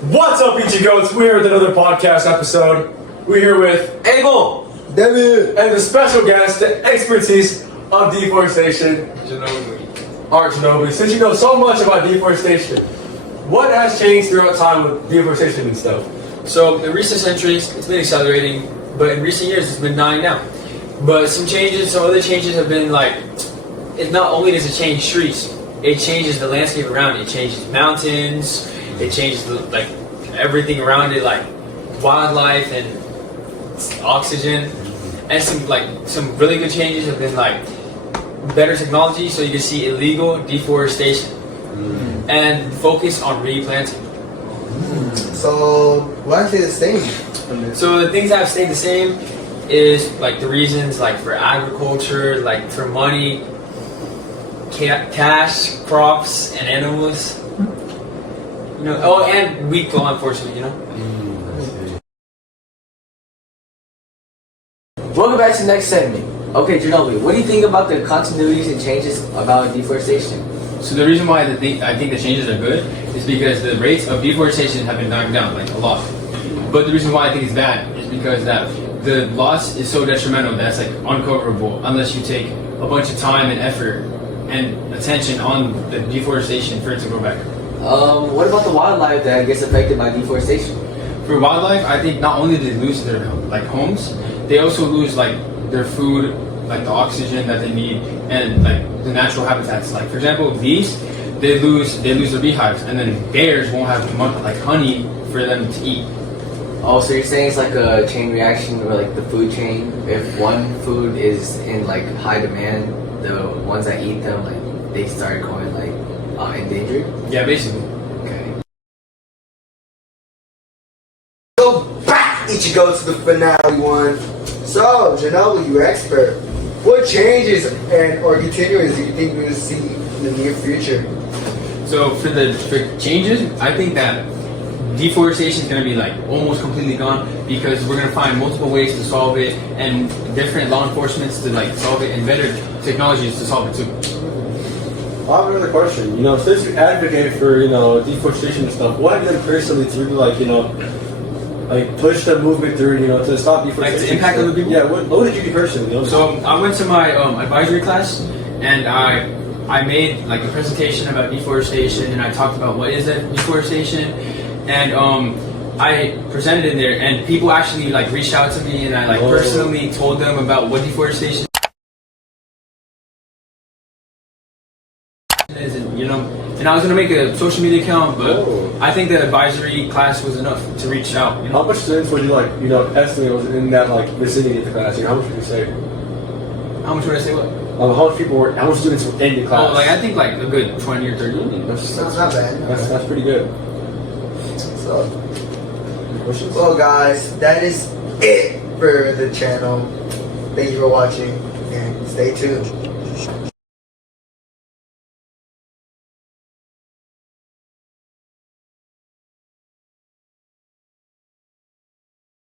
What's up, Ichi Goats? We're here with another podcast episode. We're here with Abel, David, and the special guest, the expertise of deforestation, Art Ginobili. Since you know so much about deforestation, what has changed throughout time with deforestation and stuff? So in recent centuries, it's been accelerating, but in recent years, it's been dying down. But some other changes have been like, it not only does it change streets, it changes the landscape around it. It changes mountains, it changes like everything around it, like wildlife and oxygen. And some really good changes have been like better technology, so you can see illegal deforestation and focus on replanting. So why stay the same? So the things that have stayed the same is like the reasons, like for agriculture, like for money, cash, crops, and animals. You know, oh, and weak law enforcement. You know. Welcome back to the next segment. Okay, Ginobili, what do you think about the continuities and changes about deforestation? So the reason why I think the changes are good is because the rates of deforestation have been dying down, like a lot. But the reason why I think it's bad is because that the loss is so detrimental that it's like uncoverable unless you take a bunch of time and effort and attention on the deforestation for it to go back. What about the wildlife that gets affected by deforestation? For wildlife, I think not only do they lose their like homes, they also lose like their food, like the oxygen that they need, and like the natural habitats. Like for example, bees, they lose their beehives, and then bears won't have like honey for them to eat. Oh, so you're saying it's like a chain reaction or like the food chain? If one food is in like high demand, the ones that eat them, like they start going like endangered? Yeah, basically. Okay. So back you go to the finale one. So Ginobili, you expert. What changes and or continuous do you think we're gonna see in the near future? So for changes, I think that deforestation is going to be like almost completely gone because we're going to find multiple ways to solve it and different law enforcements to like solve it and better technologies to solve it too. I have another question. You know, since you advocate for, deforestation and stuff, what have you done personally to really, like push the movement through, to stop deforestation? Like to impact other people? Yeah, what did you do personally? So I went to my advisory class and I made like a presentation about deforestation and I talked about what is deforestation and I presented in there and people actually like reached out to me and I like personally told them about what deforestation is and I was gonna make a social media account, but I think that advisory class was enough to reach out. How much students would you estimate was in that vicinity of the class? How much would you say? How much would I say what? How much students were in the class? Oh, like I think like a good 20 or 30. That's not bad. That's pretty good. So, well guys, that is it for the channel. Thank you for watching and stay tuned.